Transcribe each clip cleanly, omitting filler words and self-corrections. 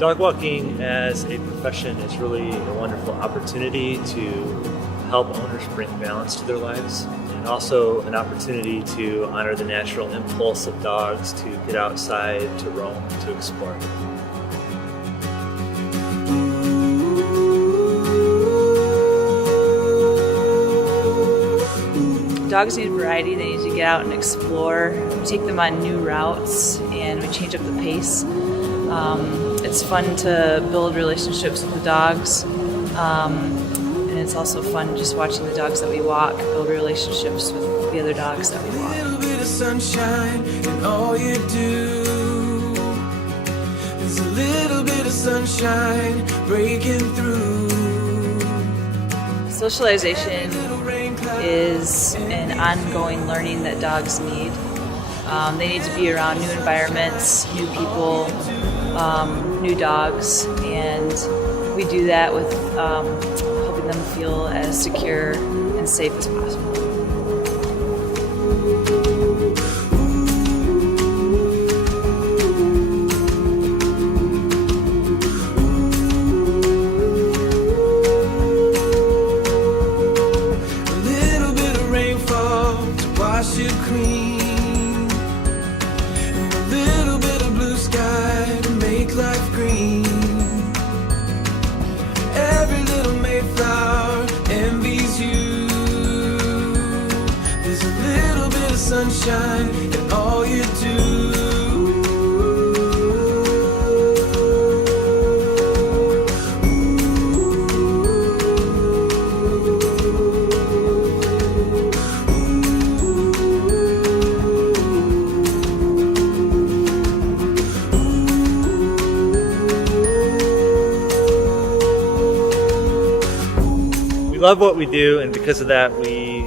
Dog walking as a profession is really a wonderful opportunity to help owners bring balance to their lives, and also an opportunity to honor the natural impulse of dogs to get outside, to roam, to explore. Dogs need variety. They need to get out and explore. We take them on new routes and we change up the pace. It's fun to build relationships with the dogs, and it's also fun just watching the dogs that we walk build relationships with the other dogs that we walk. A little bit of sunshine in all you do. There's a little bit of sunshine breaking through. Socialization is an ongoing learning that dogs need. They need to be around new environments, new people, new dogs, and we do that with helping them feel as secure and safe as possible. A little bit of rainfall to wash you clean, and a little bit of blue sky to make life green. Every little Mayflower envies you. There's a little bit of sunshine in all you do. We love what we do, and because of that, we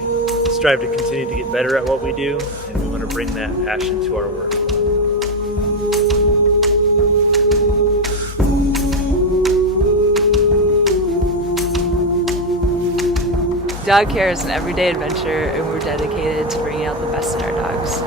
strive to continue to get better at what we do, and we want to bring that passion to our work. Dog care is an everyday adventure, and we're dedicated to bringing out the best in our dogs.